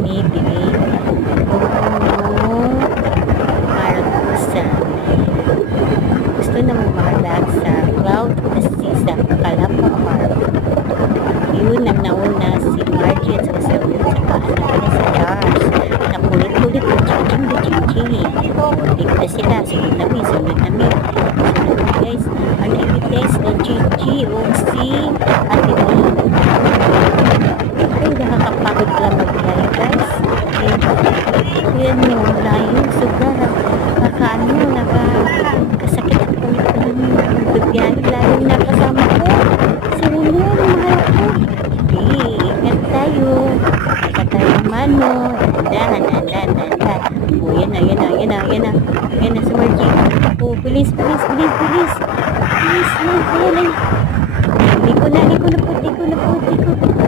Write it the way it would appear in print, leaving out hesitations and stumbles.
kami dili Maragsan. Gusto na mo makadag sa Cloud of the Sea sa Calapa Park. Yun ang nauna si Margie at sa anak niya si Josh. Nakulit-kulit ng ching-ching. Dito na sila. Sunod namin. Sunod guys. Ang nag-test na Gigi o si Ate Lee. Ay, nakakapagod lang mag-live guys. Yan mo, layo. Sobrang nakakasakit at pang bigyan. Layo na kasama ko. Si Rene, mahal ko. Ingat tayo. Ingat tayo mano. Handa. O, yan na si Margie. O, bilis. Bilis, ayan. Liko na po.